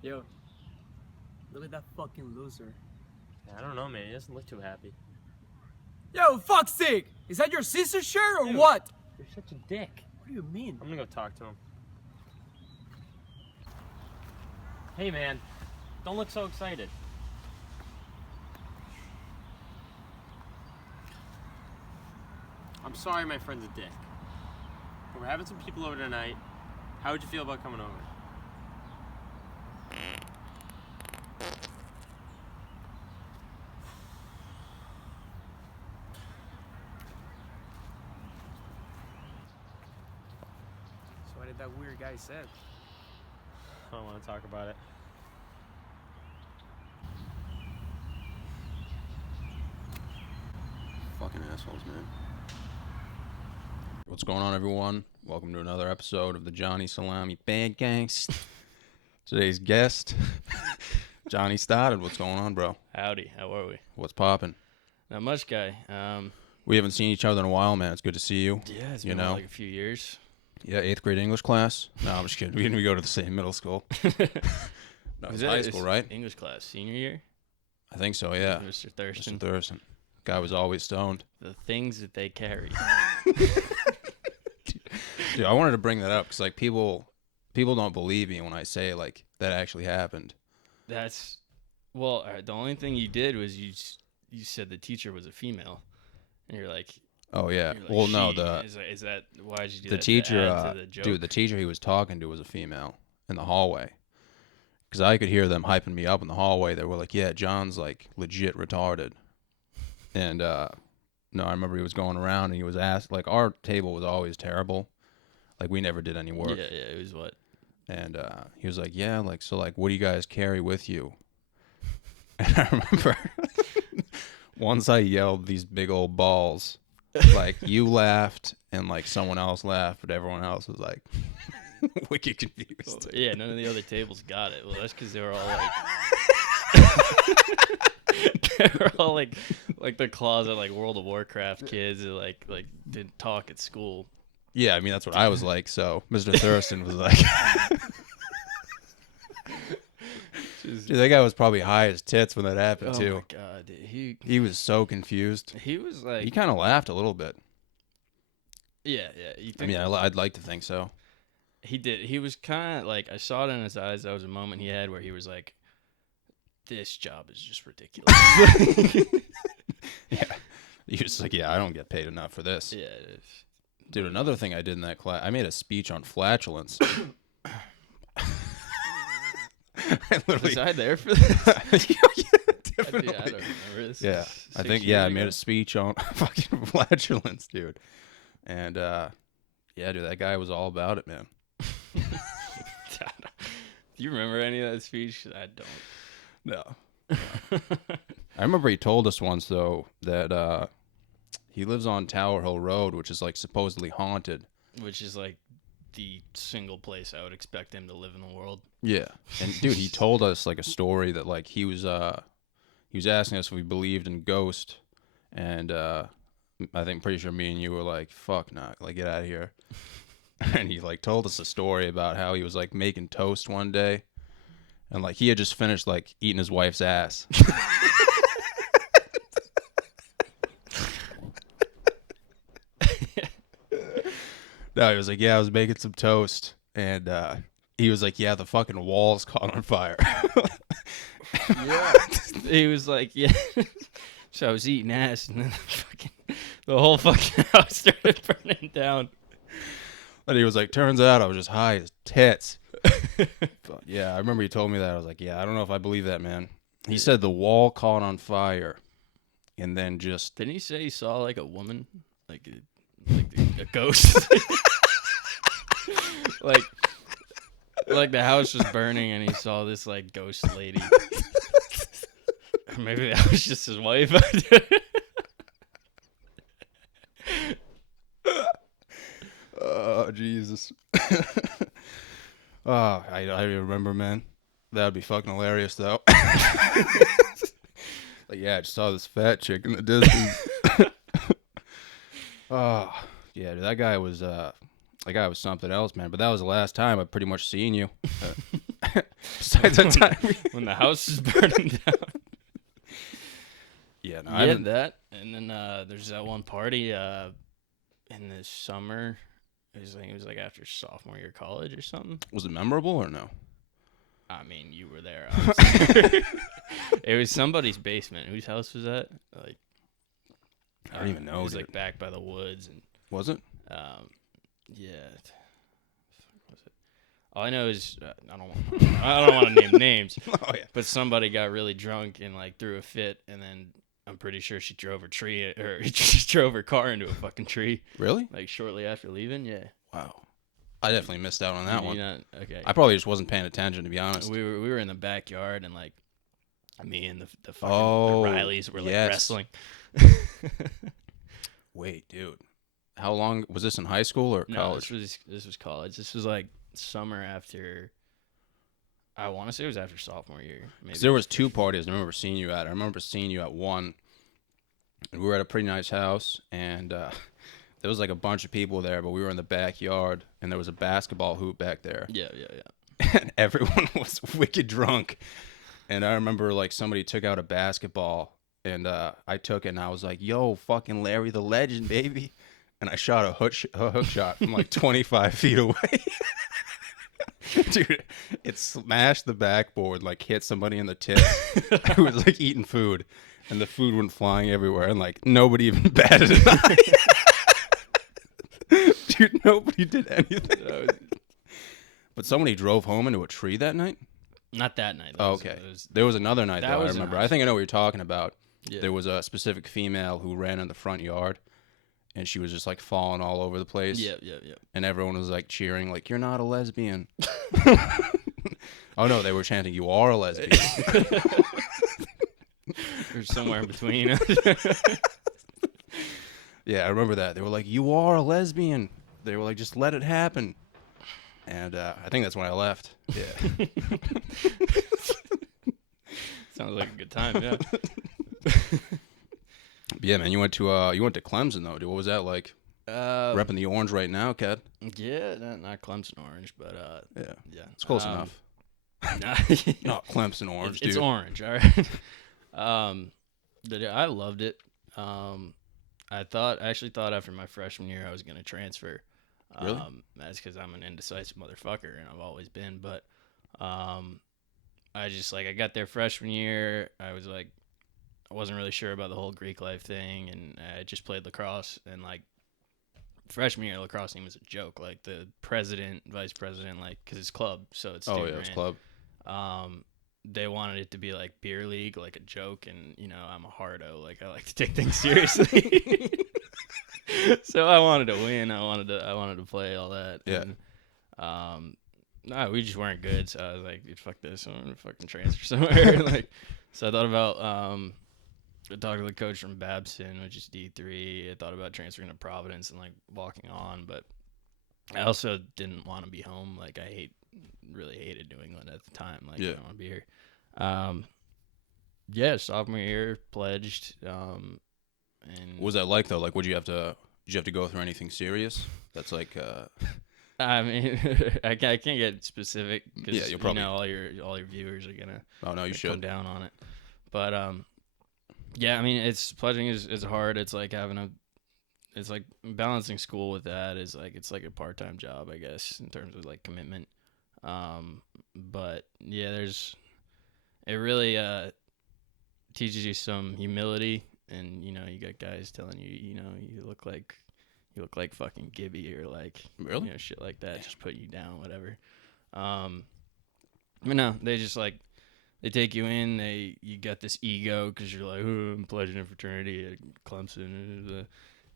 Yo, look at that fucking loser. I don't know, man. He doesn't look too happy. Yo, fuck's sake! Is that your sister's shirt or Dude, what? You're such a dick. What do you mean? I'm gonna go talk to him. Hey, man. Don't look so excited. I'm sorry my friend's a dick. But we're having some people over tonight. How would you feel about coming over? So what did that weird guy say? I don't want to talk about it. Fucking assholes, man. What's going on, everyone? Welcome to another episode of the Johnny Salami Bad Gangs. Today's guest, Johnny Stod. What's going on, bro? Howdy, how are we? What's poppin'? Not much, guy. We haven't seen each other in a while, man. It's good to see you. Yeah, it's been like a few years. Yeah, 8th grade English class. No, I'm just kidding. We didn't go to the same middle school. No, it's high school, right? English class, senior year? I think so, yeah. Mr. Thurston. Mr. Thurston. Guy was always stoned. The things that they carry. Dude, I wanted to bring that up because, like, people don't believe me when I say, like, that actually happened. That's, well, the only thing you did was you said the teacher was a female. And you're like... Oh, yeah. Like, well, no, is that why did you do the that? teacher, The joke? dude, the teacher he was talking to was a female in the hallway. Because I could hear them hyping me up in the hallway. They were like, yeah, John's, like, legit retarded. And, no, I remember he was going around and he was asked, like, our table was always terrible. Like, we never did any work. Yeah, it was what? And he was like, yeah, like, so, like, what do you guys carry with you? And I remember once I yelled these big old balls. Like, you laughed and, like, someone else laughed, but everyone else was, like, wicked confused. Well, yeah, none of the other tables got it. Well, that's because they were all like... they were all like the closet, like, World of Warcraft kids that, like didn't talk at school. Yeah, I mean, that's what I was like, so Mr. Thurston was like... Dude, that guy was probably high as tits when that happened, too. Oh, my God. He was so confused. He was like... He kind of laughed a little bit. Yeah. I mean, I'd like to think so. He did. He was kind of like... I saw it in his eyes. That was a moment he had where he was like, this job is just ridiculous. Yeah. He was like, yeah, I don't get paid enough for this. Yeah. Dude, another thing I did in that class, I made a speech on flatulence. Was I there for this? Definitely. I don't remember this. Yeah, I think, I made a speech on fucking flatulence, dude. And, yeah, dude, that guy was all about it, man. Do you remember any of that speech? I don't. No. I remember he told us once, though, that he lives on Tower Hill Road, which is, like, supposedly haunted. Which is, like, the single place I would expect him to live in the world. Yeah. And, dude, he told us, like, a story that, like, he was asking us if we believed in ghosts, and I think pretty sure me and you were like, fuck nah, like, get out of here. And he, like, told us a story about how he was, like, making toast one day, and, like, he had just finished, like, eating his wife's ass. No, he was like, yeah, I was making some toast, and he was like, yeah, the fucking walls caught on fire. Yeah. He was like, yeah. So I was eating ass, and then the whole fucking house started burning down. And he was like, turns out I was just high as tits. But yeah, I remember he told me that. I was like, yeah, I don't know if I believe that, man. He said the wall caught on fire, and then just... Didn't he say he saw, like, a woman? Like a ghost? like the house was burning, and he saw this, like, ghost lady. Or maybe that was just his wife. Oh, Jesus. Oh, I remember, man. That would be fucking hilarious, though. Like, yeah, I just saw this fat chick in the distance. Oh, yeah, dude, that guy was something else, man. But that was the last time I've pretty much seen you. Besides that time. when the house is burning down. Yeah, no, I I had haven't. that, and then there's that one party in the summer. I think it was like after sophomore year of college or something. Was it memorable or no? I mean, you were there. Obviously. It was somebody's basement. Whose house was that? Like, I don't even know. It was dude. like back by the woods, and Was it? yeah. Fuck was it? All I know is I don't want to name names. Oh yeah. But somebody got really drunk and like threw a fit, and then I'm pretty sure she drove she drove her car into a fucking tree. Really? Like shortly after leaving. Yeah. Wow. I definitely missed out on that one. Okay. I probably just wasn't paying attention, to be honest. We were in the backyard, and like me and the fucking Oh, the Rileys were like yes. wrestling. Wait, dude. How long was this in high school or No, college? this was college. This was like summer after. I want to say it was after sophomore year. Maybe. 'Cause there was two parties I remember seeing you at. I remember seeing you at one, and we were at a pretty nice house, and there was like a bunch of people there, but we were in the backyard, and there was a basketball hoop back there. Yeah. And everyone was wicked drunk. And I remember like somebody took out a basketball, and I took it, and I was like, "Yo, fucking Larry the Legend, baby!" And I shot a hook shot from like 25 feet away. Dude, it smashed the backboard, like hit somebody in the tip who was like eating food, and the food went flying everywhere, and like nobody even batted an eye. Dude, nobody did anything. But somebody drove home into a tree that night? Not that night. Oh, okay. There was another night that that I was in remember. high I think I know what you're talking about. Yeah. There was a specific female who ran in the front yard, and she was just like falling all over the place. Yeah. And everyone was like cheering, like, "You're not a lesbian." Oh no, they were chanting, "You are a lesbian." Or somewhere in between. Yeah, I remember that. They were like, "You are a lesbian." They were like, "Just let it happen." And I think that's when I left. Yeah. Sounds like a good time. Yeah. But yeah, man, you went to Clemson though, dude. What was that like? Repping the orange right now, Kat. Yeah, not Clemson orange, but Yeah, it's close enough. Yeah. Not Clemson orange, dude. It's orange, all right. I loved it. I actually thought after my freshman year I was gonna transfer. Really? That's because I'm an indecisive motherfucker, and I've always been. But I just I got there freshman year. I wasn't really sure about the whole Greek life thing, and I just played lacrosse. And like freshman year, lacrosse team was a joke. Like the president, vice president, because it's club, so it's student It's ran. club. They wanted it to be like beer league, like a joke, and I'm a hardo. Like I like to take things seriously. So I wanted to win. I wanted to play all that. Yeah. And, no, we just weren't good. So I was like, dude, fuck this. I'm gonna fucking transfer somewhere. So I thought about I talked to the coach from Babson, which is D3. I thought about transferring to Providence and walking on, but I also didn't want to be home. I really hated New England at the time. I didn't want to be here. Sophomore year pledged. And What was that like though? Like, did you have to go through anything serious? That's like. I mean, I can't get specific because you'll probably all your viewers are gonna. Oh no, you should come down on it. But yeah, I mean, it's pledging is hard. It's like it's like balancing school with that is it's like a part-time job, I guess, in terms of commitment. But yeah, it really teaches you some humility, and you got guys telling you, you look like fucking Gibby or really shit like that. Just put you down, whatever. But no, they just they take you in. You got this ego because you're like, oh, I'm pledging in fraternity at Clemson,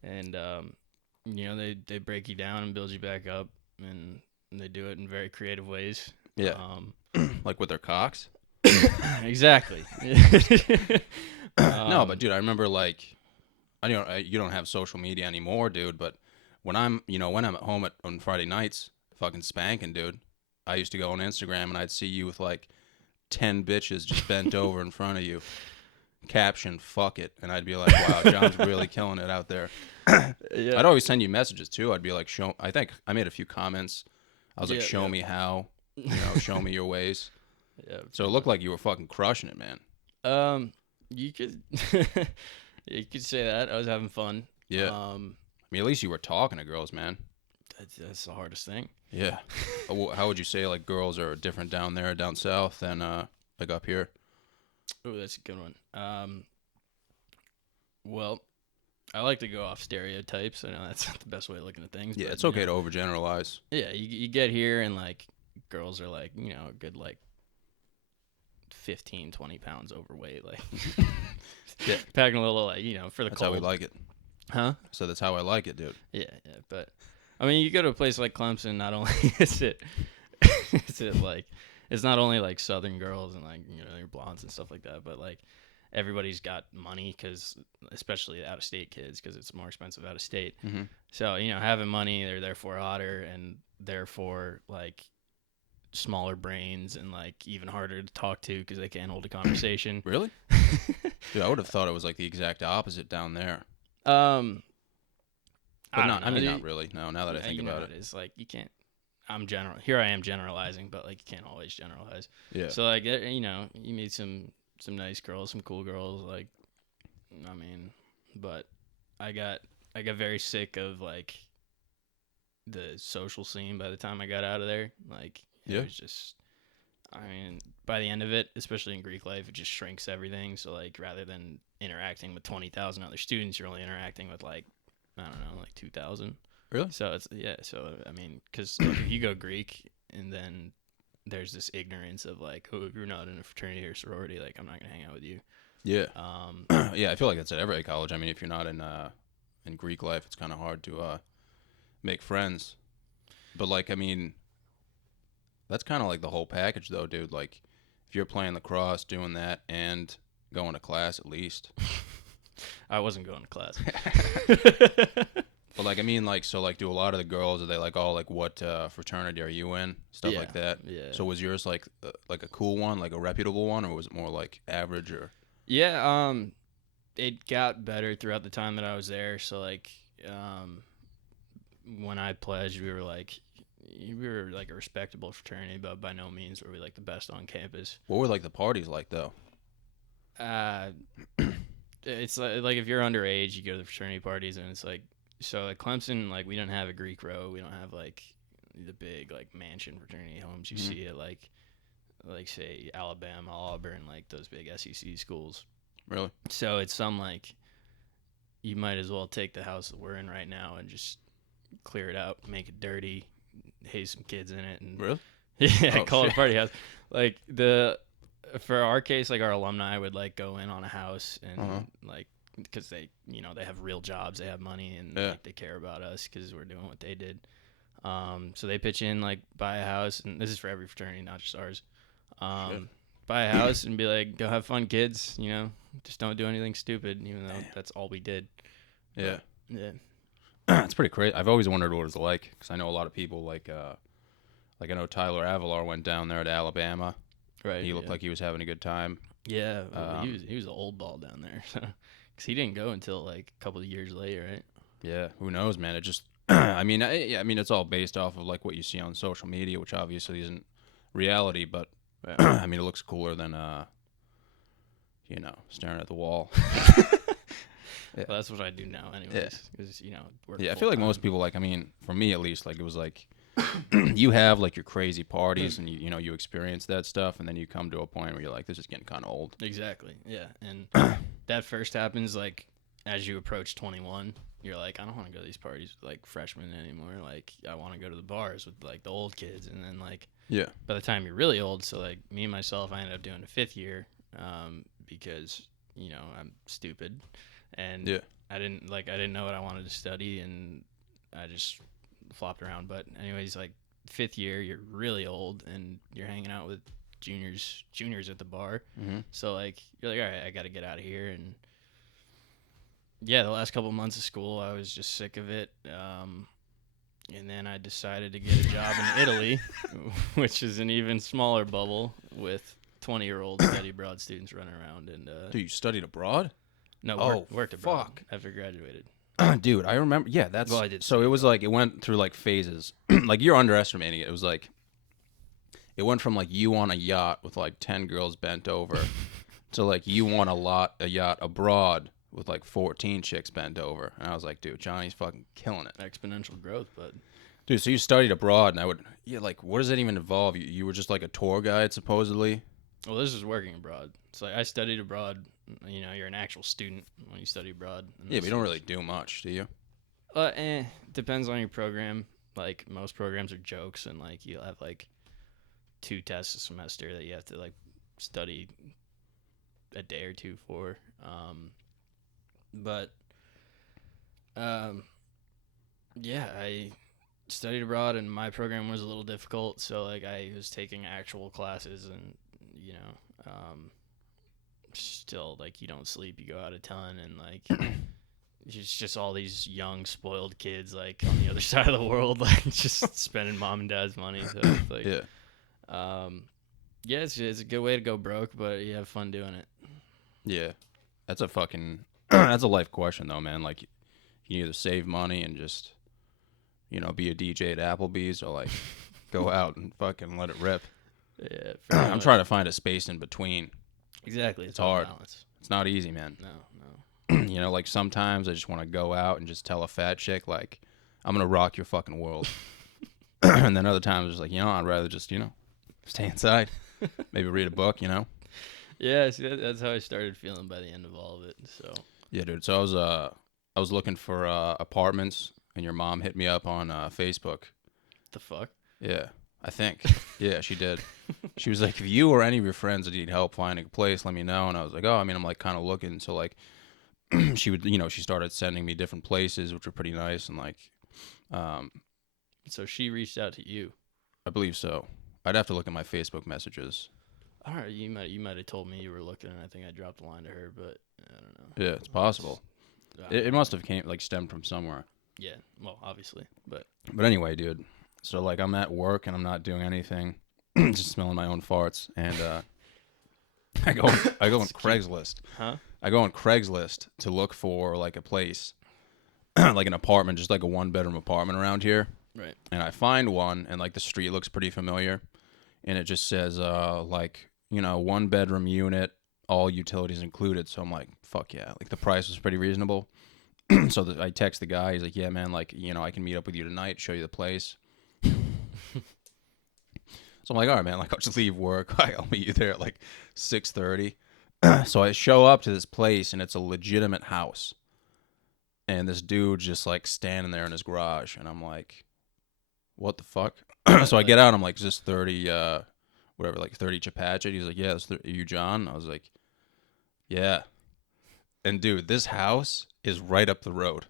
and they break you down and build you back up, and they do it in very creative ways. Yeah. Like with their cocks. Exactly. No, but dude, I remember you don't have social media anymore, dude. But when I'm at home on Friday nights, fucking spanking, dude. I used to go on Instagram and I'd see you with 10 bitches just bent over in front of you. Caption, "Fuck it," and I'd be like, "Wow, John's really killing it out there." Yeah. I'd always send you messages too. I'd be like, I think I made a few comments. I was like, Yeah, "Show yeah. me how," show me your ways. Yeah. So it looked like you were fucking crushing it, man. You could you could say that. I was having fun. Yeah. I mean, at least you were talking to girls, man. That's the hardest thing. Yeah. How would you say like girls are different down there, down south, than like up here? Oh, that's a good one. Well, I like to go off stereotypes. I know that's not the best way of looking at things. Yeah, but, it's okay to overgeneralize. Yeah, you get here and like girls are like, a good like 15, 20 pounds overweight, like Yeah. packing a little, like, for the That's cold. how we like it. Huh? So that's how I like it, dude. Yeah, but I mean, you go to a place like Clemson, not only is it like, it's not only like Southern girls and like, they're blondes and stuff like that, but like everybody's got money, because especially out of state kids, because it's more expensive out of state. Mm-hmm. So, having money, they're therefore hotter and therefore like smaller brains and like even harder to talk to because they can't hold a conversation. Really? Dude, I would have thought it was like the exact opposite down there. But not really. No, now that I think about it. It's like you can't. Here I am generalizing, but like you can't always generalize. Yeah. So like you meet some nice girls, some cool girls. Like, I mean, but I got very sick of like the social scene by the time I got out of there. Like, it was just. I mean, by the end of it, especially in Greek life, it just shrinks everything. So like, rather than interacting with 20,000 other students, you're only interacting with like, I don't know, like 2,000. Really? So it's So I mean, because like, if you go Greek and then there's this ignorance of like, oh, if you're not in a fraternity or sorority, like I'm not gonna hang out with you. Yeah. Yeah, I feel like that's at every college. I mean, if you're not in Greek life, it's kind of hard to make friends. But like, I mean, that's kind of like the whole package, though, dude. Like, if you're playing lacrosse, doing that, and going to class at least. I wasn't going to class. But like, I mean, like, so like, do a lot of the girls, are they like all like, what fraternity are you in? Stuff like that. Yeah. So was yours like a cool one, like a reputable one, or was it more like average or? Yeah. It got better throughout the time that I was there. So like, when I pledged, we were like a respectable fraternity, but by no means were we like the best on campus. What were like the parties like though? It's like if you're underage, you go to the fraternity parties, and it's like, so at Clemson, like we don't have a Greek row, we don't have like the big like mansion fraternity homes you see at like say Alabama, Auburn, like those big SEC schools. Really? So it's some like, you might as well take the house that we're in right now and just clear it out, make it dirty, haze some kids in it, and Really? Yeah, call it a party house. Like for our case, like our alumni would like go in on a house and like, because they they have real jobs, they have money, and like, they care about us because we're doing what they did. So they pitch in, like, buy a house, and this is for every fraternity, not just ours. Buy a house and be like, go have fun, kids. Just don't do anything stupid, even though that's all we did. Yeah. But, yeah. It's pretty crazy. I've always wondered what it was like, because I know a lot of people like I know Tyler Avalar went down there to Alabama. Right. He looked like he was having a good time. Yeah, he was an old ball down there, because he didn't go until like a couple of years later, right? Yeah, who knows, man? It just, I mean, it's all based off of like what you see on social media, which obviously isn't reality, but I mean, it looks cooler than staring at the wall. Yeah. Well, that's what I do now, anyways. Because I feel like most people, like, I mean, for me at least, like, it was like you have like your crazy parties and you experience that stuff, and then you come to a point where you're like, this is getting kind of old. Exactly. Yeah, and that first happens like as you approach 21. You're like, I don't want to go to these parties with like freshmen anymore. Like, I want to go to the bars with like the old kids, and then like by the time you're really old, so like me and myself, I ended up doing a fifth year because I'm stupid, and I didn't know what I wanted to study, and I just flopped around. But anyways, like fifth year, you're really old and you're hanging out with juniors at the bar. So like you're like, all right, I got to get out of here. And yeah, the last couple of months of school, I was just sick of it. And then I decided to get a job in Italy, which is an even smaller bubble with 20-year-old study abroad students running around. And Dude, you studied abroad? No, worked abroad after graduated. Dude, I remember. Yeah, that's. Well, I did. So it was like it went through like phases. Like, you're underestimating it. It was like it went from like you on a yacht with like 10 girls bent over to like you on a yacht abroad with like 14 chicks bent over. And I was like, dude, Johnny's fucking killing it. Exponential growth, but Dude, so you studied abroad, and like, what does that even involve? You were just like a tour guide, supposedly? well, this is working abroad. So I studied abroad. You know, you're an actual student when you study abroad. Yeah, but you don't really do much, do you? Depends on your program. Like, most programs are jokes, and like you'll have like 2 tests a semester that you have to like study a day or 2 for. Yeah, I studied abroad, and my program was a little difficult. So like I was taking actual classes, and you know, still like you don't sleep, you go out a ton, and like it's just all these young spoiled kids like on the other side of the world, like just spending mom and dad's money. So it's like, yeah, it's a good way to go broke, but you have fun doing it. Yeah, that's a fucking that's a life question though, man. Like, you either save money and just, you know, be a DJ at Applebee's, or like go out and fucking let it rip. Yeah, I'm trying to find a space in between. Exactly, It's hard. Balance. It's not easy, man. No. You know, like sometimes I just want to go out and just tell a fat chick like, I'm gonna rock your fucking world. And then other times it's like, you know, I'd rather just, you know, stay inside, maybe read a book, you know. Yeah, see, that's how I started feeling by the end of all of it. So Yeah, dude. So I was looking for apartments, and your mom hit me up on Facebook. the fuck. Yeah, I think. Yeah, she did. She was like, if you or any of your friends need help finding a place, let me know. And I was like, oh, I mean, I'm like kind of looking. So like, she would, you know, she started sending me different places, which were pretty nice. And like, So she reached out to you. I believe so. I'd have to look at my Facebook messages. All right, you might have told me you were looking, and I think I dropped a line to her, but I don't know. Yeah, it's possible. It must have stemmed from somewhere. Yeah, well, obviously, but Anyway, dude. So like, I'm at work and I'm not doing anything, just smelling my own farts, and I go on Craigslist. Huh? I go on Craigslist to look for like a place, like an apartment, just like a 1-bedroom apartment around here. Right. And I find one, and like the street looks pretty familiar, and it just says like, you know, 1-bedroom unit, all utilities included. So I'm like, fuck yeah, like the price was pretty reasonable. So I text the guy. He's like, yeah, man, like, you know, I can meet up with you tonight, show you the place. So I'm like, all right, man, like I'll just leave work. I'll meet you there at like 6:30. So I show up to this place, and it's a legitimate house. And this dude just like standing there in his garage, and I'm like, what the fuck? So I get out, and I'm like, is this 30, whatever, like 30 Chapachet? He's like, yeah, are you John? I was like, yeah. And dude, this house is right up the road.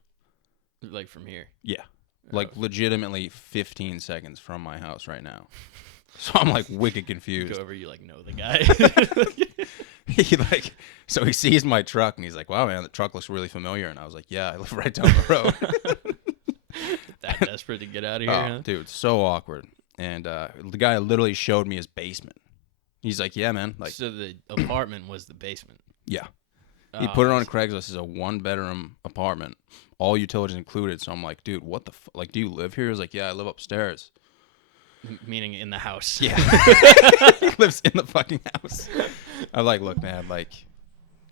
Like from here. Yeah. Like legitimately 15 seconds from my house right now. So I'm like wicked confused. Go over, you like know the guy. So he sees my truck, and he's like, wow, man, the truck looks really familiar. And I was like, yeah, I live right down the road. That desperate to get out of here, huh? Dude, so awkward. And the guy literally showed me his basement. He's like, yeah, man. Like, So the apartment was the basement. yeah. He put it on Craigslist as a 1-bedroom apartment, all utilities included. So I'm like, dude, what the like, do you live here? He was like, yeah, I live upstairs. Meaning in the house. Yeah. He lives in the fucking house. I'm like, look, man, like,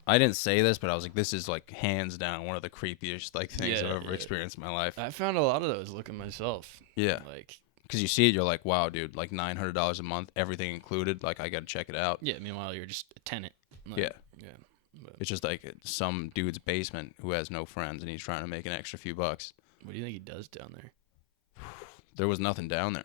I didn't say this, but I was like, this is like hands down one of the creepiest like things I've ever experienced in my life. I found a lot of those looking myself. Yeah. Like, because you see it, you're like, wow, dude, like $900 a month, everything included. Like, I got to check it out. yeah, meanwhile, you're just a tenant. Like, Yeah. Yeah. But It's just like some dude's basement who has no friends, and he's trying to make an extra few bucks. what do you think he does down there? There was nothing down there.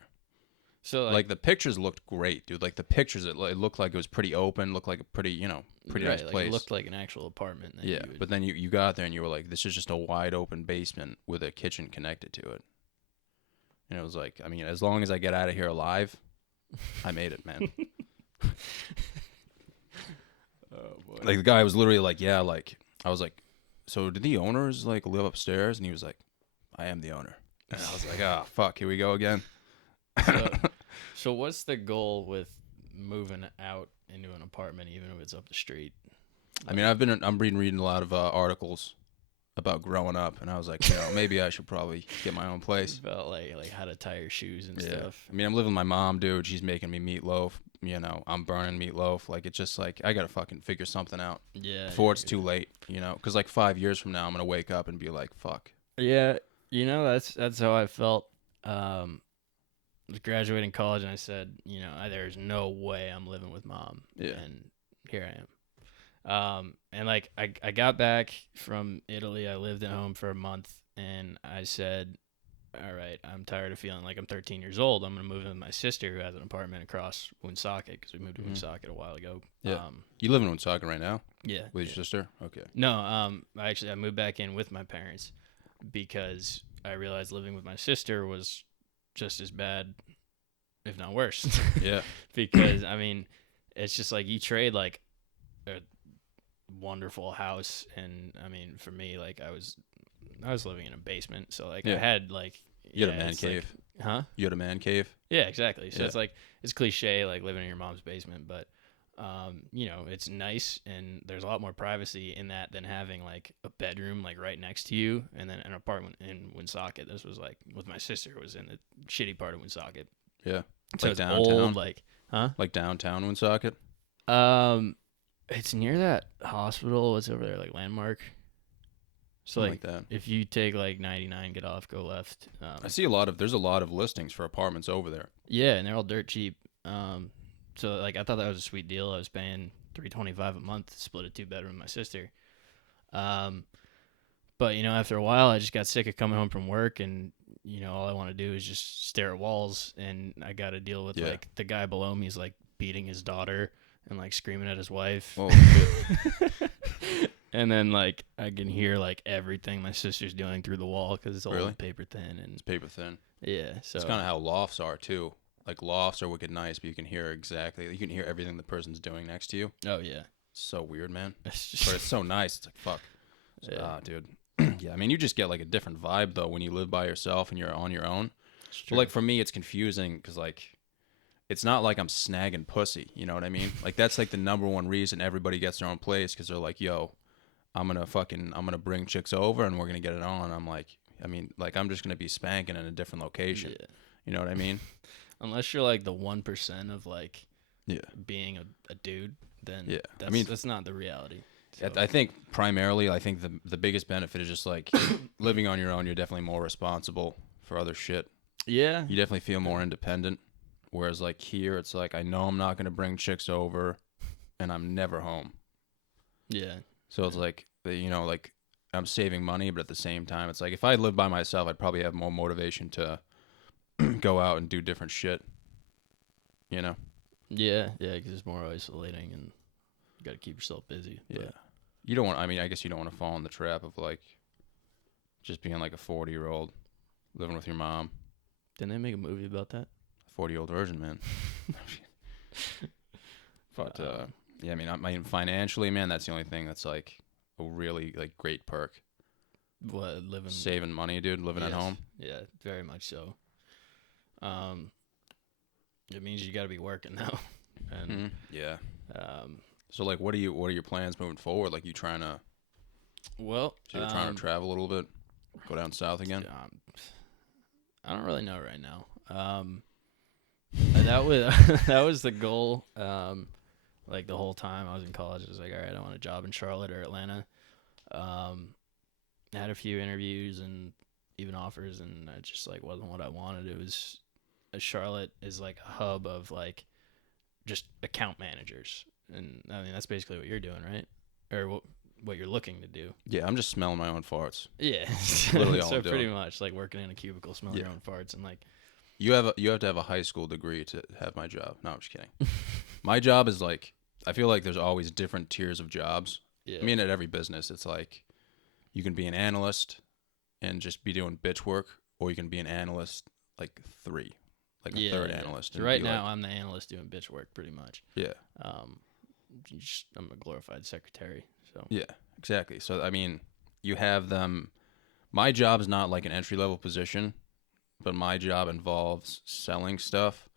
So, Like the pictures looked great, dude. Like the pictures, it looked like it was pretty open, looked like a pretty, you know, pretty nice like place. It looked like an actual apartment. That Yeah, you would, but then you got there and you were like, this is just a wide open basement with a kitchen connected to it. And it was like, I mean, as long as I get out of here alive, I made it, man. oh boy. Like the guy was literally like, yeah, like I was like, so did the owners like live upstairs? And he was like, I am the owner. And I was like, oh fuck, here we go again. So what's the goal with moving out into an apartment, even if it's up the street? I mean, I've been reading a lot of articles about growing up, and I was like, maybe I should probably get my own place. About like how to tie your shoes and stuff. I mean, I'm living with my mom, dude. She's making me meatloaf. I'm burning meatloaf. Like, it's just like I gotta fucking figure something out before it's too late. Because like 5 years from now, I'm gonna wake up and be like, fuck. Yeah, that's how I felt. I was graduating college, and I said, there's no way I'm living with mom. Yeah. And here I am. And like I got back from Italy. I lived at home for a month, and I said, all right, I'm tired of feeling like I'm 13 years old. I'm gonna move in with my sister, who has an apartment across Woonsocket, because we moved to Woonsocket a while ago. Yeah. You live in Woonsocket right now? Yeah. With your sister? Okay. No, I moved back in with my parents because I realized living with my sister was just as bad, if not worse. Yeah. Because I mean, it's just like you trade like a wonderful house, and I mean, for me, like I was living in a basement, so like I had like you had a man cave, huh? You had a man cave. Yeah, exactly. So it's like it's cliche, like living in your mom's basement, but it's nice, and there's a lot more privacy in that than having like a bedroom like right next to you, and then an apartment in Woonsocket. This was like with my sister, was in the shitty part of Woonsocket. Yeah, so like it's downtown, old, like like downtown Woonsocket. It's near that hospital. What's over there, like Landmark? So Something like that. If you take like 99, get off, go left. I see there's a lot of listings for apartments over there. Yeah, and they're all dirt cheap. So like I thought that was a sweet deal. I was paying $325 a month to split a 2-bedroom with my sister. But after a while, I just got sick of coming home from work, and all I want to do is just stare at walls, and I got to deal with like the guy below me is like beating his daughter and like screaming at his wife. Oh shit. And then like I can hear like everything my sister's doing through the wall because it's all Really? paper thin, and It's paper thin. yeah. So It's kind of how lofts are too. Like lofts are wicked nice, but you can hear everything the person's doing next to you. oh yeah, It's so weird, man. it's just, But it's so nice. It's like fuck. yeah. Dude. Yeah, I mean, you just get like a different vibe though when you live by yourself and you're on your own. It's But true. like for me, it's confusing because like it's not like I'm snagging pussy. You know what I mean? Like that's like the number one reason everybody gets their own place, because they're like, yo, I'm gonna bring chicks over and we're gonna get it on. I'm like, I mean, like I'm just gonna be spanking in a different location. Yeah. You know what I mean? Unless you're like the 1% of like Yeah. being a dude, then Yeah. that's, I mean, that's not the reality. So, I think primarily, I think the biggest benefit is just like living on your own. You're definitely more responsible for other shit. yeah, You definitely feel more independent. Whereas like here, it's like I know I'm not gonna bring chicks over, and I'm never home. yeah, So it's like like I'm saving money, but at the same time, it's like if I lived by myself, I'd probably have more motivation to go out and do different shit. yeah, because it's more isolating, and you got to keep yourself busy. Yeah. But, You don't want. I mean, I guess you don't want to fall in the trap of like just being like a 40-year-old living with your mom. didn't they make a movie about that? 40-year-old virgin, man. But yeah, I mean, financially, man, that's the only thing that's like a really like great perk. What, living Saving money, dude, living at Yes. home. Yeah, very much so. It means you got to be working now, and Yeah. um, So like, what are your plans moving forward? Like, you trying to trying to travel a little bit, go down south again? I don't really know right now. That was that was the goal. Like the whole time I was in college, I was like, all right, I want a job in Charlotte or Atlanta. I had a few interviews and even offers, and it just like wasn't what I wanted. It was Charlotte is like a hub of like just account managers, and I mean that's basically what you're doing, right? Or what you're looking to do. Yeah, I'm just smelling my own farts. Yeah, Literally all so I'm doing. pretty much like working in a cubicle, smelling your own farts, and like You have to have a high school degree to have my job. No, I'm just kidding. My job is like, I feel like there's always different tiers of jobs. yeah, I mean, at every business, it's like you can be an analyst and just be doing bitch work, or you can be an analyst like 3, like a third analyst. So and right be now, like, I'm the analyst doing bitch work, pretty much. yeah, I'm a glorified secretary. So yeah, exactly. So I mean, you have them. My job is not like an entry level position, but my job involves selling stuff.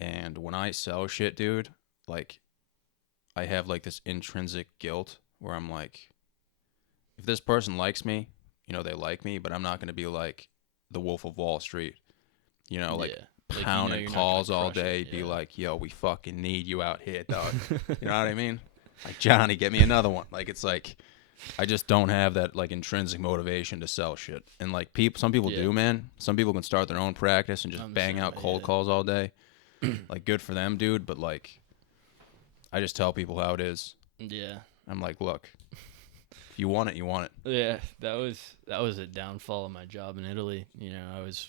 And when I sell shit, dude, like I have like this intrinsic guilt where I'm like, if this person likes me, they like me, but I'm not going to be like the Wolf of Wall Street, like Yeah. Like, pounding you're not gonna calls all crush it, day, be yeah. like, yo, we fucking need you out here, dog. You know what I mean? Like, Johnny, get me another one. Like, it's like, I just don't have that like intrinsic motivation to sell shit. And like some people Yeah. do, man. Some people can start their own practice and just I'm bang saying, out cold yeah. calls all day. Like, good for them, dude. But like, I just tell people how it is. Yeah. I'm like, look, if you want it, you want it. Yeah, that was a downfall of my job in Italy.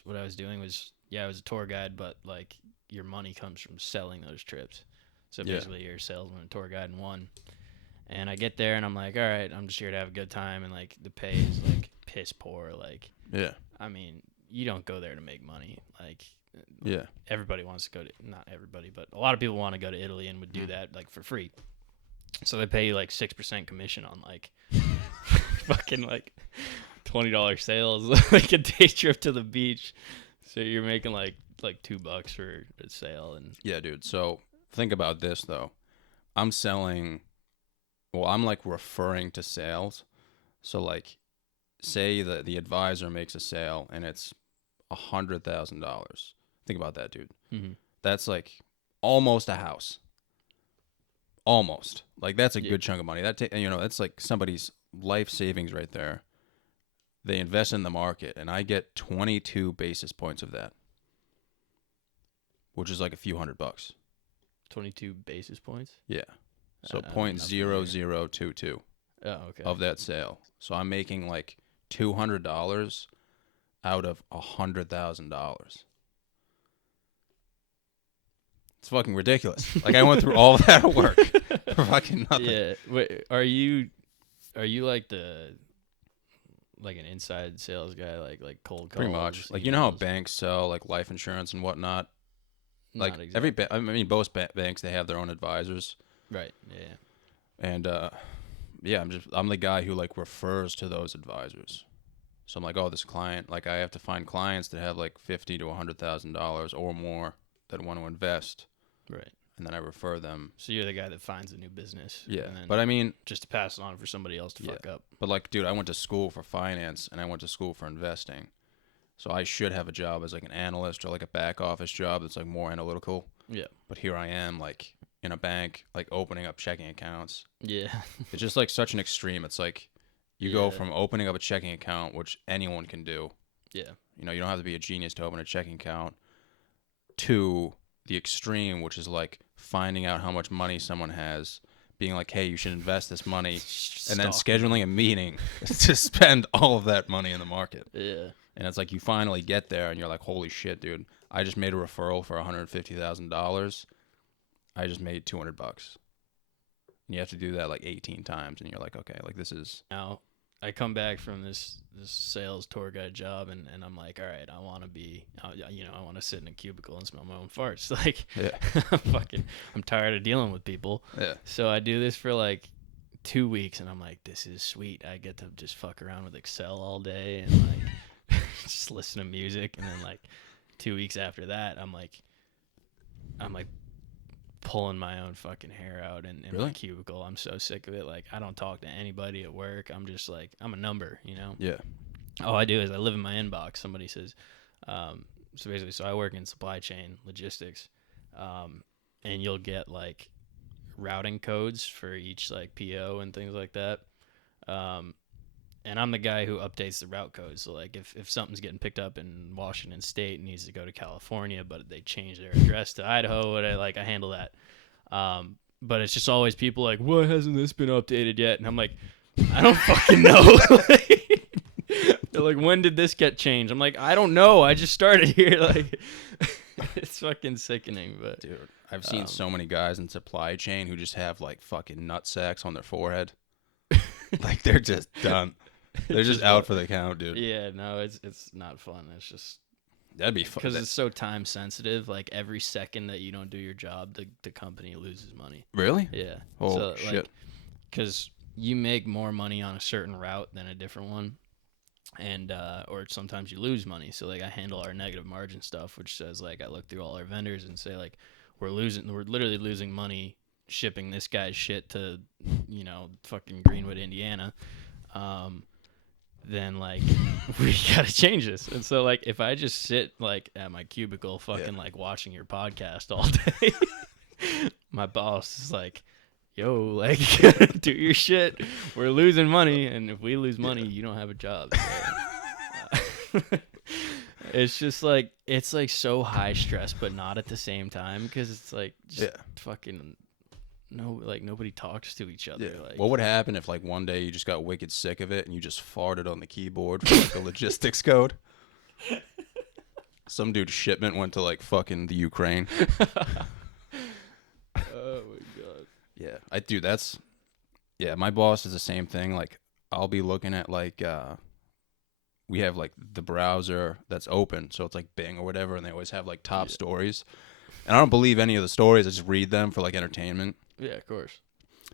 What I was doing was, I was a tour guide, but like your money comes from selling those trips. So Yeah. basically, you're a salesman, and tour guide in one. And I get there and I'm like, all right, I'm just here to have a good time, and like the pay is like piss poor. Like, Yeah. I mean, you don't go there to make money. Like, Yeah. everybody wants to go to, not everybody, but a lot of people want to go to Italy and would do that like for free. So they pay you like 6% commission on like fucking like $20 sales, like a day trip to the beach. So you're making like $2 for a sale. And Yeah, dude. So think about this though. I'm like referring to sales. So like, say that the advisor makes a sale and it's $100,000. Think about that, dude. mm-hmm. That's like almost a house. Almost. Like, that's a Yeah. good chunk of money. That's like somebody's life savings right there. They invest in the market, and I get 22 basis points of that, which is like a few $100. 22 basis points. Yeah. So I'm not familiar. 0.0022 Oh, okay. of that sale. So I'm making like $200 out of $100,000. It's fucking ridiculous. Like, I went through all that work for fucking nothing. Yeah. Wait, are you like an inside sales guy, like cold calls? Pretty much. Like, you know how emails? banks sell like life insurance and whatnot? Like, Not exactly. most banks, they have their own advisors. Right. Yeah. And yeah, I'm the guy who like refers to those advisors. So I'm like, oh, this client, like, I have to find clients that have like $50,000 to $100,000 or more that want to invest, Right. and then I refer them. So you're the guy that finds a new business. Yeah, And then but I mean, just to pass it on for somebody else to Yeah. fuck up. but like, dude, I went to school for finance and I went to school for investing, so I should have a job as like an analyst or like a back office job that's like more analytical. Yeah. But here I am, like in a bank, like opening up checking accounts. Yeah. It's just like such an extreme. It's like you go Yeah. from opening up a checking account, which anyone can do. Yeah. You don't have to be a genius to open a checking account, to the extreme, which is like finding out how much money someone has, being like, hey, you should invest this money, and then Stalking. scheduling a meeting to spend all of that money in the market. Yeah. And it's like you finally get there and you're like, holy shit, dude, I just made a referral for $150,000. I just made $200. And you have to do that like 18 times, and you're like, okay, like, this is... Now I come back from this sales tour guide job, and I'm like, all right, I want to sit in a cubicle and smell my own farts. Like, Yeah. I'm tired of dealing with people. Yeah. So I do this for like 2 weeks, and I'm like, this is sweet. I get to just fuck around with Excel all day and like just listen to music. And then like 2 weeks after that, I'm like pulling my own fucking hair out in my Really? cubicle. I'm so sick of it. Like, I don't talk to anybody at work. I'm just like, I'm a number, you know? Yeah. All I do is I live in my inbox. Somebody says, so I work in supply chain logistics, and you'll get like routing codes for each like PO and things like that. And I'm the guy who updates the route codes. So like if something's getting picked up in Washington State and needs to go to California, but they change their address to Idaho, I handle that. But it's just always people like, why hasn't this been updated yet? And I'm like, I don't fucking know. They're like, when did this get changed? I'm like, I don't know. I just started here. Like, it's fucking sickening. But Dude, I've seen so many guys in supply chain who just have like fucking nut sacks on their forehead. Like, they're just done. They're just out for the count, dude. yeah, no, it's not fun. It's just That'd be fun. because it's so time sensitive. Like, every second that you don't do your job, the company loses money. Really? Yeah. Oh, shit. Because you make more money on a certain route than a different one, and or sometimes you lose money. So like, I handle our negative margin stuff, which says like, I look through all our vendors and say like, we're literally losing money shipping this guy's shit to, fucking Greenwood, Indiana. then like we gotta change this. And so like if I just sit like at my cubicle fucking like watching your podcast all day, my boss is like, yo, like do your shit. We're losing money, and if we lose money, you don't have a job. So, it's just like it's like so high stress, but not at the same time, because it's like just fucking no, like nobody talks to each other. Yeah. Like, What would happen if like one day you just got wicked sick of it and you just farted on the keyboard for like a logistics code? Some dude's shipment went to like fucking the Ukraine. oh my god. Yeah, my boss is the same thing. Like, I'll be looking at like, we have like the browser that's open, so it's like Bing or whatever, and they always have like top stories. And I don't believe any of the stories. I just read them for like entertainment. Yeah, of course.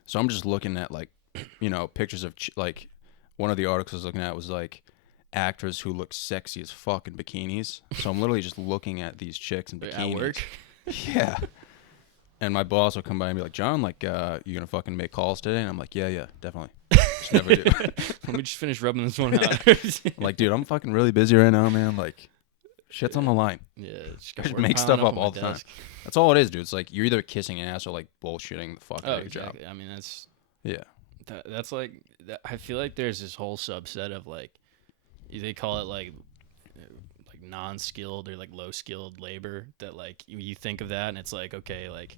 So I'm just looking at like, pictures of like, one of the articles I was looking at was like actors who look sexy as fuck in bikinis. So I'm literally just looking at these chicks in bikinis. At work? Yeah. And my boss will come by and be like, John, like, you gonna fucking make calls today? And I'm like, yeah, definitely. Just never do. Let me just finish rubbing this one out. I'm like, dude, I'm fucking really busy right now, man. Like, shit's on the line. Yeah, I just make stuff up all the time. That's all it is, dude. It's like you're either kissing ass or like bullshitting the fuck out of your job. I mean, that's Yeah. that's like I feel like there's this whole subset of like they call it like non-skilled or like low-skilled labor that like you think of that and it's like okay like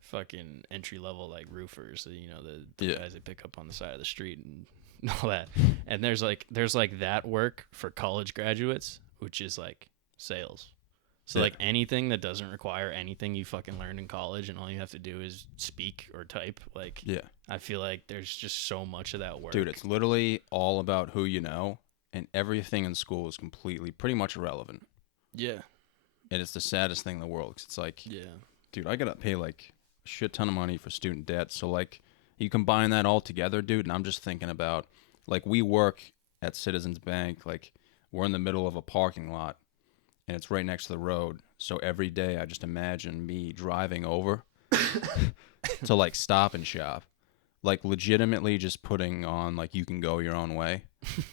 fucking entry level like roofers, so, the guys that pick up on the side of the street and all that. And there's like that work for college graduates, which is like sales. So like anything that doesn't require anything you fucking learned in college and all you have to do is speak or type, like I feel like there's just so much of that work. Dude, it's literally all about who you know, and everything in school is pretty much irrelevant. Yeah. And it's the saddest thing in the world, 'cause it's like, dude, I gotta pay like a shit ton of money for student debt. So like you combine that all together, dude, and I'm just thinking about like we work at Citizens Bank, like we're in the middle of a parking lot and it's right next to the road. So every day I just imagine me driving over to like Stop and Shop, like legitimately just putting on like You Can Go Your Own Way,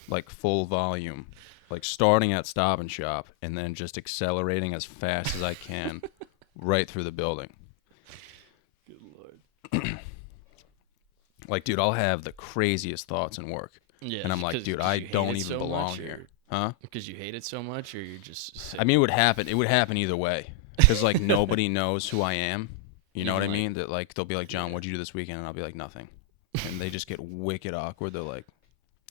like full volume, like starting at Stop and Shop and then just accelerating as fast as I can right through the building. Good Lord. Like, dude, I'll have the craziest thoughts in work. Yeah. And I'm like, dude, I don't even belong here. Huh? Because you hate it so much, or you're just sick? I mean, it would happen either way. Because, like, nobody knows who I am. You know what I mean? That, like, they'll be like, John, what'd you do this weekend? And I'll be like, nothing. And they just get wicked awkward. They're like,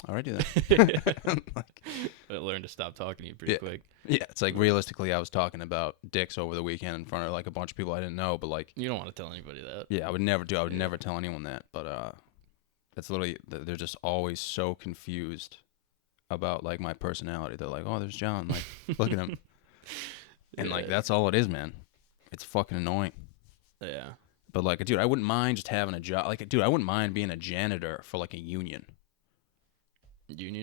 alrighty then. Like, I learned to stop talking to you pretty quick. Yeah, it's like, realistically, I was talking about dicks over the weekend in front of, like, a bunch of people I didn't know. But, like... You don't want to tell anybody that. Yeah, I would never tell anyone that. But, that's literally... They're just always so confused about like my personality. They're like, oh, there's John, like look at him. And like that's all it is, man. It's fucking annoying. Yeah. But like, dude, I wouldn't mind just having a job. Like, dude, I wouldn't mind being a janitor for like a union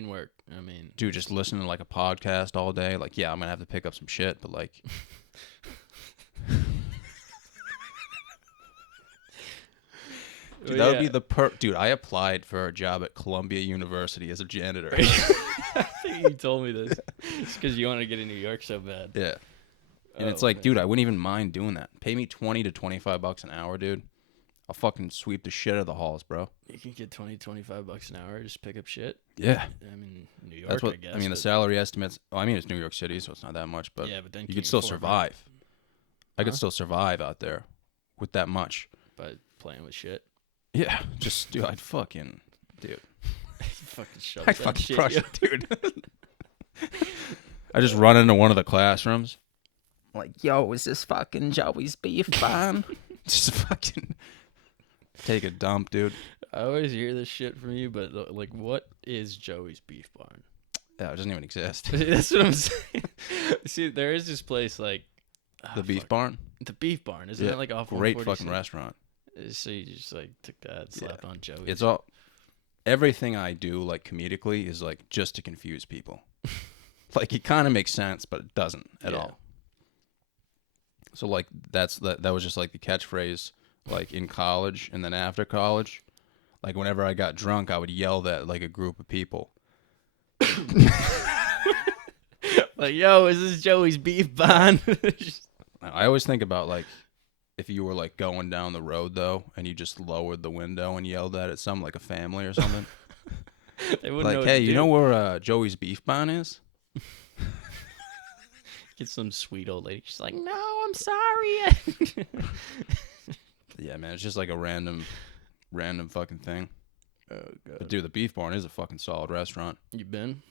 Work, I mean, dude, just listening to like a podcast all day. Like, yeah, I'm gonna have to pick up some shit, but like dude, that would be the dude, I applied for a job at Columbia University as a janitor. I think you told me this. It's because you want to get in New York so bad. Yeah. And it's like, man, dude, I wouldn't even mind doing that. Pay me $20 to $25 an hour, dude. I'll fucking sweep the shit out of the halls, bro. You can get $20-$25 an hour, just pick up shit. Yeah. I mean, New York, That's what, I guess. I mean, the salary estimates, well, I mean, it's New York City, so it's not that much, but yeah, but then you could still survive. I could still survive out there with that much. By playing with shit? Yeah. Just, dude, I'd fucking, dude. I'd fucking crush it, dude. I just run into one of the classrooms. Like, yo, is this fucking Joey's beef barn? Just fucking take a dump, dude. I always hear this shit from you, but like, what is Joey's beef barn? Yeah, it doesn't even exist. That's what I'm saying. See, there is this place like the beef barn. The beef barn, isn't that like off? Great fucking restaurant. So you just like took that, slapped on Joey's. It's all. Everything I do, like comedically, is like just to confuse people. Like it kind of makes sense, but it doesn't at all. So like that was just like the catchphrase, like in college and then after college. Like whenever I got drunk, I would yell at like a group of people. Like, yo, is this Joey's beef bond? I always think about like if you were like going down the road though, and you just lowered the window and yelled at some like a family or something. They wouldn't know Like, what hey, to you do. know where Joey's beef bond is? Get some sweet old lady. She's like, no, I'm sorry. Yeah, man, it's just like a random fucking thing. Oh, But God. dude, the Beef Barn is a fucking solid restaurant. You been?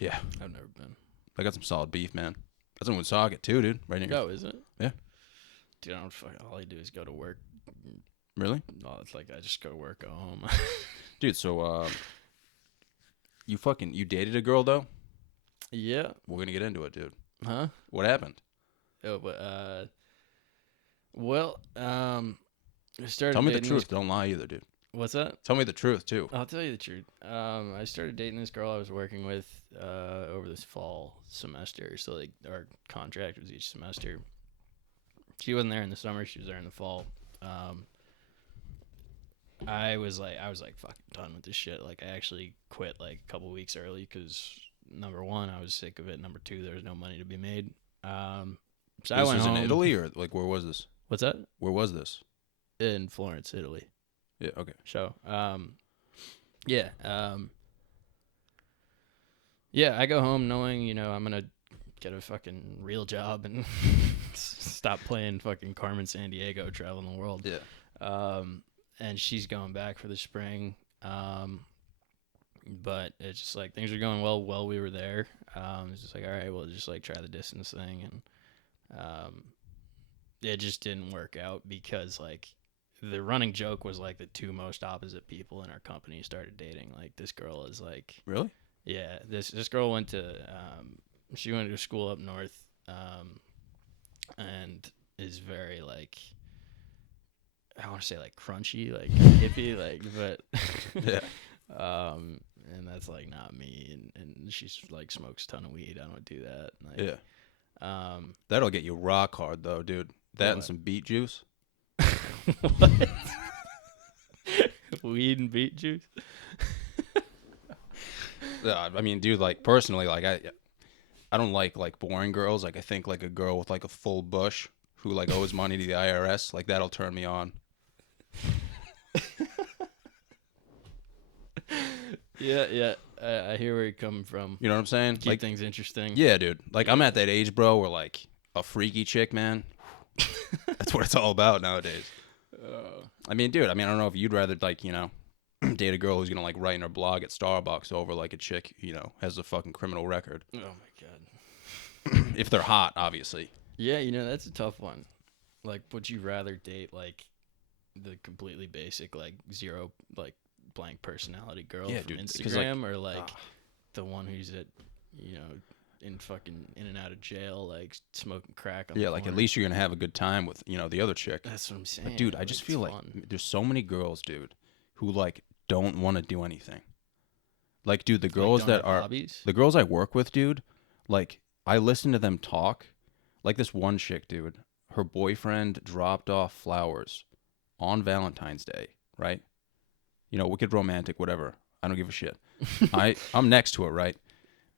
Yeah, I've never been. I got some solid beef, man. That's in Woonsocket too, dude. Right in your... Oh, is it? Yeah. Dude, I don't fucking, all I do is go to work. Really? No, it's like I just go to work, go home. Dude, so you dated a girl though? Yeah. We're gonna get into it, dude. Huh? What happened? Oh, but well, I started. Tell me the dating truth. Don't lie either, dude. What's that? Tell me the truth too. I'll tell you the truth. I started dating this girl I was working with over this fall semester. So like our contract was each semester. She wasn't there in the summer. She was there in the fall. I was like fucking done with this shit. Like I actually quit like a couple weeks early because number one, I was sick of it. Number two, there was no money to be made. So I This went was home. in Italy or like where was this? What's that? Where was this? In Florence, Italy. Yeah. Okay. Show. Yeah. Yeah, I go home knowing, I'm gonna get a fucking real job and stop playing fucking Carmen Sandiego traveling the world. Yeah. And she's going back for the spring. But it's just like things are going well while we were there. It's just like, all right, we'll just like try the distance thing, and it just didn't work out because like the running joke was like the two most opposite people in our company started dating. Like this girl is like, Really? yeah, this girl went to she went to school up north, and is very like, I want to say like crunchy, like hippie, like, but Yeah. and that's like not me, and she's like smokes a ton of weed. I don't do that. Like, Yeah. That'll get you rock hard though, dude. That and What? some beet juice. What? Weed and beet juice? Yeah, I mean, dude, like personally, like I don't like boring girls. Like I think like a girl with like a full bush who like owes money to the IRS, like that'll turn me on. Yeah. I hear where you're coming from. You know what I'm saying? Keep Like, things interesting. yeah, dude. Like I'm at that age, bro, where like a freaky chick, man. That's what it's all about nowadays. I mean, dude. I don't know if you'd rather like date a girl who's gonna like write in her blog at Starbucks over like a chick has a fucking criminal record. Oh my god. If they're hot, obviously. Yeah, that's a tough one. Like, would you rather date like the completely basic like zero like blank personality girl Yeah, from dude, 'cause, Instagram, or like ah. the one who's at in fucking in and out of jail like smoking crack on Yeah, the like at corner? least you're gonna have a good time with the other chick. That's what I'm saying. But dude, I just it's feel like fun. there's so many girls, dude, who like don't want to do anything. Like, dude, the girls don't that have are hobbies? the girls I work with, dude, like I listen to them talk. Like this one chick, dude, her boyfriend dropped off flowers on Valentine's Day, right? Wicked romantic, whatever. I don't give a shit. I'm next to it, right?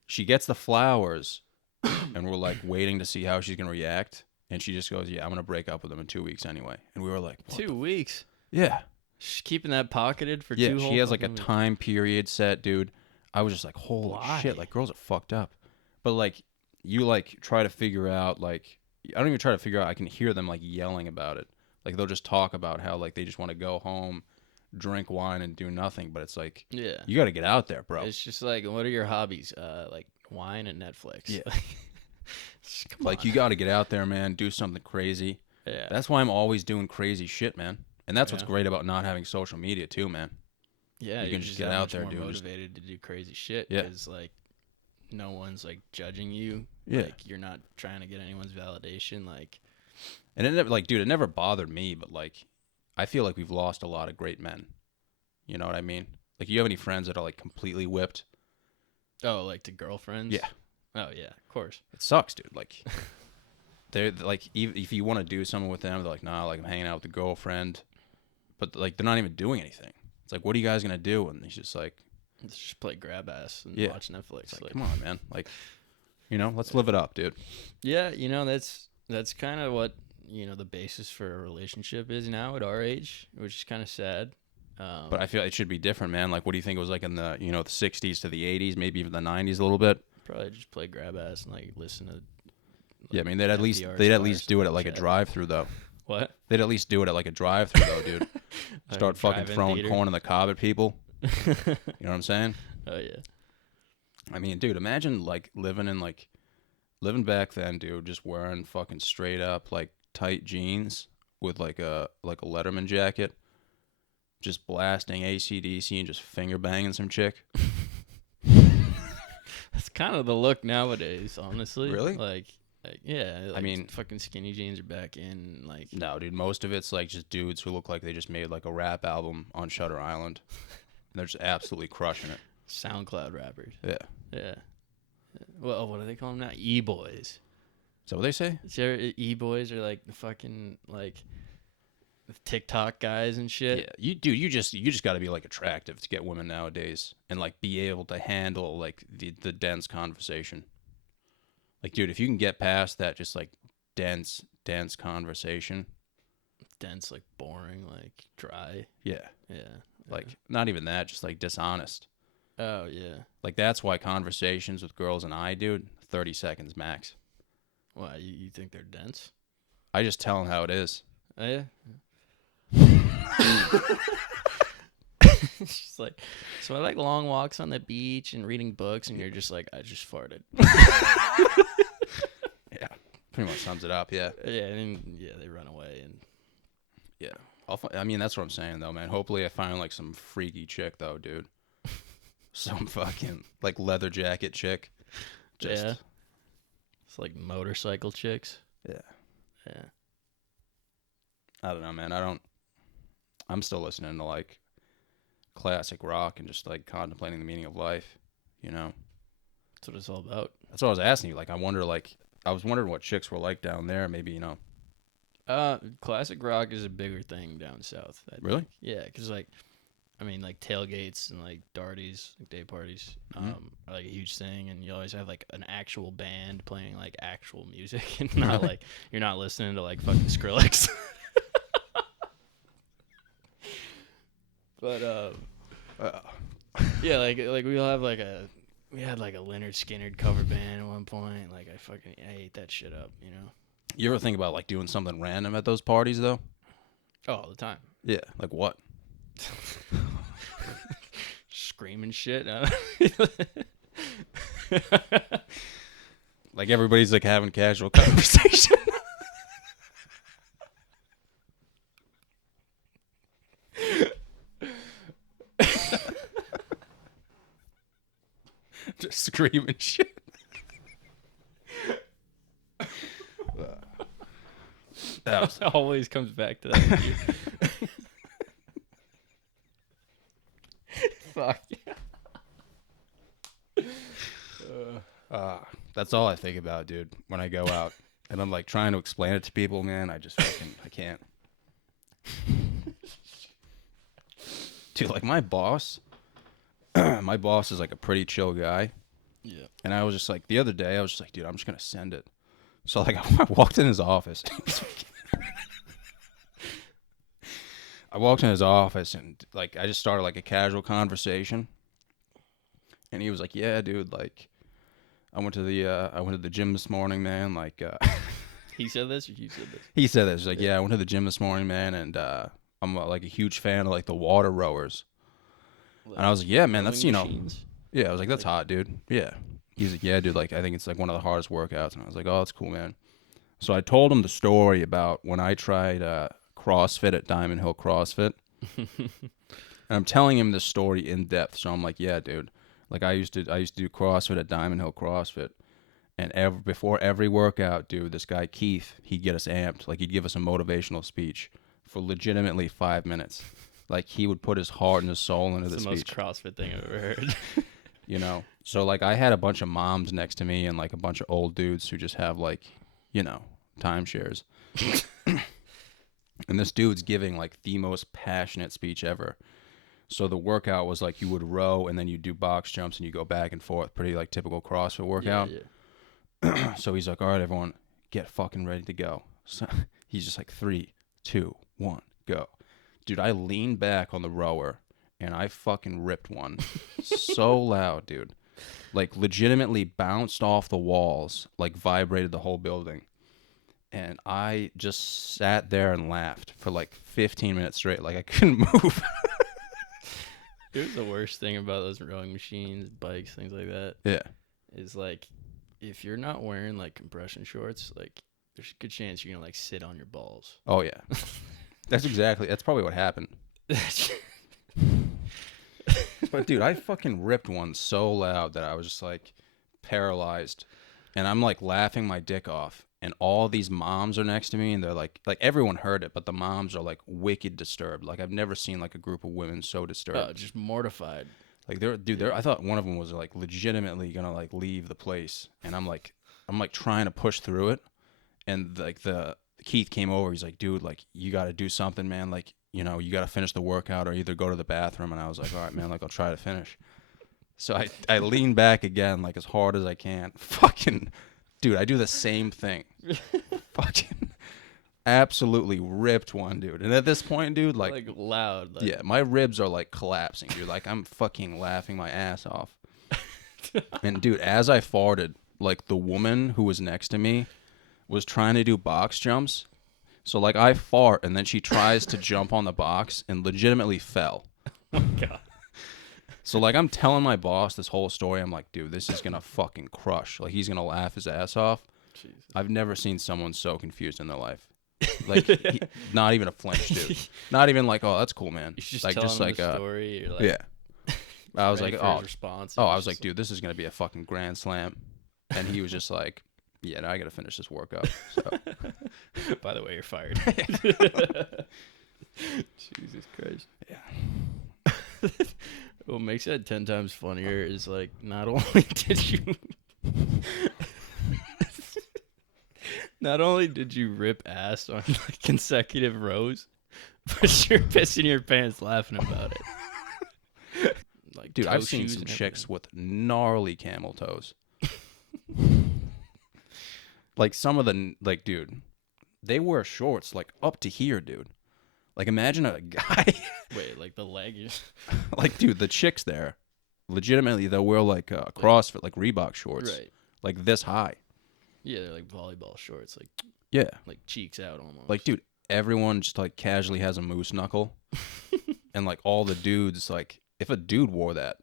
She gets the flowers, and we're like waiting to see how she's gonna react, and she just goes, "Yeah, I'm gonna break up with him in 2 weeks anyway." And we were like, what 2 weeks. Yeah. She's keeping that pocketed for Yeah, two whole she has like a fucking weeks. time period set, dude. I was just like, holy Why? shit, like girls are fucked up. But like you like try to figure out like I don't even try to figure out, I can hear them like yelling about it. Like they'll just talk about how like they just want to go home, drink wine and do nothing, but it's like Yeah. you got to get out there, bro. It's just like, what are your hobbies? Like wine and Netflix. Yeah. Just come Like on. you got to get out there, man, do something crazy. Yeah. That's why I'm always doing crazy shit, man. And that's what's Yeah. great about not having social media too, man. Yeah, You you're can just get that out much there, more dude, just- motivated to do crazy shit Yeah. because like no one's like judging you. Yeah. Like you're not trying to get anyone's validation. Like And it never, like, dude, it never bothered me, but like, I feel like we've lost a lot of great men. You know what I mean? Like, you have any friends that are like completely whipped? like to girlfriends. Yeah. Oh yeah, of course. It sucks, dude. Like, they're like, if you want to do something with them, they're like, nah, like I'm hanging out with the girlfriend, but like they're not even doing anything. It's like, what are you guys gonna do? And he's just like, Let's just play grab ass and Yeah. watch Netflix. it's like, come on, man. Like, let's live it up, dude. Yeah, that's kind of what the basis for a relationship is now at our age, which is kind of sad. But I feel it should be different, man. Like, what do you think it was like in the the 60s to the 80s, maybe even the 90s a little bit? Probably just play grab ass and like listen to. Yeah, I mean they'd at least NPR do it at stars like a chat. drive-through though. What? They'd at least do it at like a drive-through though, dude. Like Start a fucking drive-in throwing theater? corn on the cob at people. You know what I'm saying? Oh yeah. I mean, dude, imagine like living back then, dude, just wearing fucking straight up like tight jeans with like a Letterman jacket, just blasting AC/DC and just finger banging some chick. That's kind of the look nowadays, honestly. Really? Like yeah. Like, mean- fucking skinny jeans are back in. Like, No, dude, most of it's like just dudes who look like they just made like a rap album on Shutter Island. And they're just absolutely crushing it. SoundCloud rappers. Yeah. Yeah. Well, what do they call them now? E-boys. Is that what they say? E-boys are like the fucking like TikTok guys and shit. Yeah, you just got to be like attractive to get women nowadays, and like be able to handle like the dense conversation. Like, dude, if you can get past that, just like dense conversation. Dense, like boring, like dry. Yeah, Yeah. like not even that, just like dishonest. Oh yeah. Like that's why conversations with girls and I, dude, 30 seconds max. Why you think they're dense? I just tell them how it is. Oh yeah. She's like, so I like long walks on the beach and reading books, and you're just like, I just farted. Yeah, pretty much sums it up. Yeah, Yeah, and yeah, they run away, and yeah. I mean, that's what I'm saying though, man. Hopefully, I find like some freaky chick though, dude. Some fucking like leather jacket chick. Just yeah, it's like motorcycle chicks. yeah. Yeah. I don't know, man. I'm still listening to like classic rock and just like contemplating the meaning of life, you know? That's what it's all about. That's what I was asking you. Like, I was wondering what chicks were like down there. Maybe, Classic rock is a bigger thing down south. I Really? think. Yeah, because like, I mean, like tailgates and like darties, like day parties, Mhm. are like a huge thing, and you always have like an actual band playing like actual music, and not like you're not listening to like fucking Skrillex. But yeah, like we had like a Leonard Skinner cover band at one point. Like I ate that shit up, you know. You ever think about like doing something random at those parties though? Oh, all the time. Yeah. Like what? Screaming shit. Like everybody's like having casual conversation. Just screaming shit. That was, It always comes back to that. Fuck. that's all I think about, dude, when I go out. And I'm like trying to explain it to people, man. I can't. Dude, like my boss is like a pretty chill guy. Yeah. And I was just like, the other day, I was just like, dude, I'm just going to send it. So like I walked in his office. I walked in his office and like I just started like a casual conversation. And he was like, yeah, dude, like I went to the gym this morning, man. Like He said this or you said this? he said this. He's like, yeah, I went to the gym this morning, man, and I'm like a huge fan of like the water rowers. And I was like, yeah, man, that's, Rowing machines? yeah, I was like, that's hot, dude. Yeah. He's like, yeah, dude, like I think it's like one of the hardest workouts. And I was like, oh, that's cool, man. So I told him the story about when I tried CrossFit at Diamond Hill CrossFit. And I'm telling him this story in depth. So I'm like, yeah, dude. Like I used to do CrossFit at Diamond Hill CrossFit. And before every workout, dude, this guy Keith, he'd get us amped. Like he'd give us a motivational speech for legitimately 5 minutes. Like he would put his heart and his soul into It's the the speech. most CrossFit thing I've ever heard. You know? So like I had a bunch of moms next to me and like a bunch of old dudes who just have like, timeshares. And this dude's giving like the most passionate speech ever. So the workout was like you would row and then you do box jumps and you go back and forth, pretty like typical CrossFit workout. Yeah. So he's like, all right, everyone, get fucking ready to go. So he's just like 3, 2, 1, go. Dude, I leaned back on the rower and I fucking ripped one so loud, dude. Like legitimately bounced off the walls, like vibrated the whole building. And I just sat there and laughed for like 15 minutes straight. Like I couldn't move. Here's the worst thing about those rowing machines, bikes, things like that. Yeah. Is like, if you're not wearing like compression shorts, like there's a good chance you're gonna like sit on your balls. Oh yeah. That's probably what happened. But dude, I fucking ripped one so loud that I was just like paralyzed. And I'm like laughing my dick off. And all these moms are next to me and they're like everyone heard it, but the moms are like wicked disturbed. Like I've never seen like a group of women so disturbed. Oh, just mortified. Like I thought one of them was like legitimately gonna like leave the place. And I'm like trying to push through it. And like Keith came over, he's like, dude, like you gotta do something, man. Like, you know, you gotta finish the workout or either go to the bathroom. And I was like, all right, man, like I'll try to finish. So I lean back again, like as hard as I can. Fucking dude, I do the same thing. Fucking absolutely ripped one, dude. And at this point, dude, like loud. Like, yeah, my ribs are like collapsing, dude. Like I'm fucking laughing my ass off. And dude, as I farted, like the woman who was next to me was trying to do box jumps. So like I fart and then she tries to jump on the box and legitimately fell. Oh my God. So like I'm telling my boss this whole story. I'm like, dude, this is gonna fucking crush. Like he's gonna laugh his ass off. Jesus. I've never seen someone so confused in their life. Like not even a flinch, dude. Not even like, oh, that's cool, man. You just like tell just him like the story. You're like, yeah. I was like, ready for oh, his response. I was like, dude, this is gonna be a fucking grand slam. And he was just like, yeah, now I gotta finish this workout. So. By the way, you're fired. Jesus Christ. Yeah. What makes that 10 times funnier is like not only did you rip ass on like consecutive rows, but you're pissing your pants laughing about it. Like, dude, toe I've seen shoes some and chicks everything. with gnarly camel toes. Like some of the like, dude, they wear shorts like up to here, dude. Like imagine a guy. Wait, like the leg is. Like, dude, the chicks there, legitimately, they'll wear like CrossFit, like Reebok shorts, Right. like this high. Yeah, they're like volleyball shorts, like Yeah. like cheeks out almost. Like, dude, everyone just like casually has a moose knuckle. And like all the dudes, like if a dude wore that,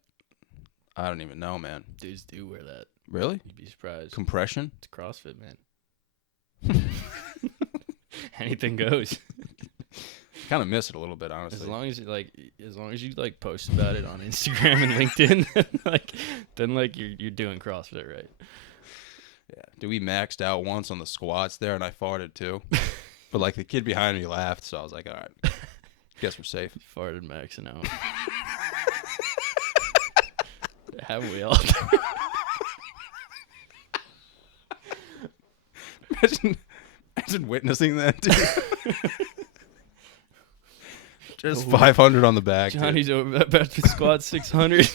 I don't even know, man. Dudes do wear that. Really? You'd be surprised. Compression? It's CrossFit, man. Anything goes. Kind of miss it a little bit, honestly. As long as you like post about it on Instagram and LinkedIn, then you're doing CrossFit right. Yeah. Dude, we maxed out once on the squats there, and I farted too. But like the kid behind me laughed, so I was like, all right, guess we're safe. Farted maxing out. Haven't we all? Imagine witnessing that, dude. Just 500 on the back. Johnny's about to squat 600.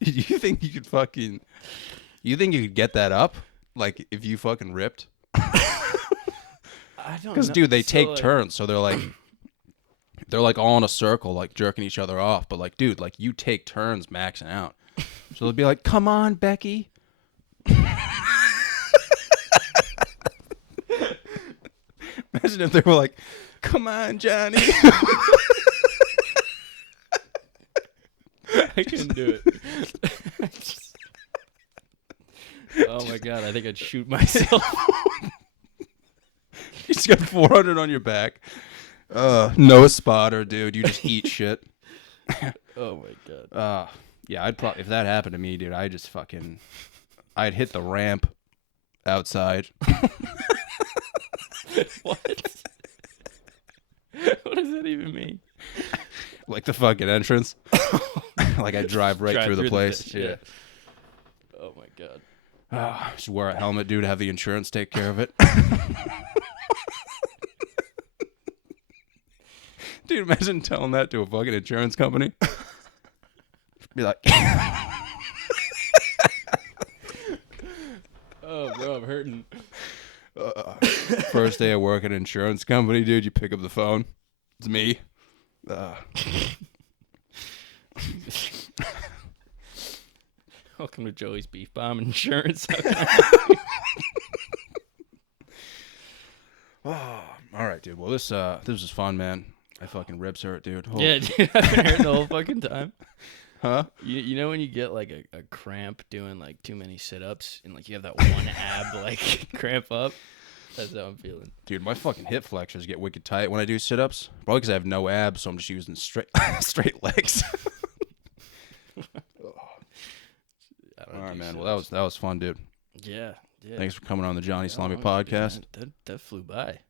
Dude, you think you think you could get that up? Like if you fucking ripped? I don't know. Because dude, they So, take like, turns, so they're like all in a circle, like jerking each other off. But like, dude, like you take turns maxing out. So they'll be like, "Come on, Becky." Imagine if they were like, "Come on, Johnny." I couldn't do it. Oh my God, I think I'd shoot myself. You just got 400 on your back. No spotter, dude. You just eat shit. Oh my God. Yeah, I'd probably, if that happened to me, dude, I'd hit the ramp outside. What? What does that even mean? Like the fucking entrance. Like I drive right through the place. Yeah. Oh my God. Just wear a helmet, dude. Have the insurance take care of it. Dude, imagine telling that to a fucking insurance company. Be like, Oh, bro, I'm hurting. first day of work at an insurance company, dude. You pick up the phone. It's me. Welcome to Joey's Beef Bomb Insurance. All right, dude. Well, this was fun, man. My fucking ribs hurt, dude. Yeah, dude, I've been hurting the whole fucking time. Huh? You know when you get like a cramp doing like too many sit-ups and like you have that one ab like cramp up? That's how I'm feeling. Dude, my fucking hip flexors get wicked tight when I do sit-ups. Probably because I have no abs, so I'm just using straight legs. All right, man. Well, that was fun, dude. Yeah. Thanks for coming on the Johnny Salami Oh, podcast. man, that flew by.